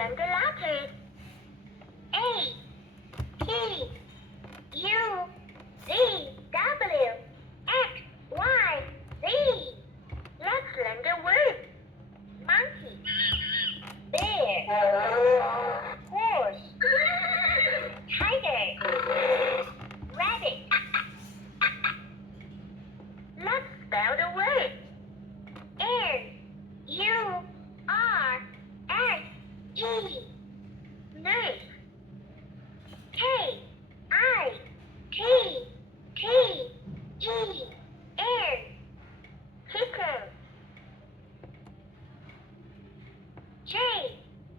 lần cái lá thiệt. A, T, U, Z, W, X, Y, Z. Let's learn the word. Monkey, bear, horse, tiger, rabbit. Let's spell the word. N-U-R-S-E. Nurse. K-I-T-T-E-N. Kitten. J-E-W-E.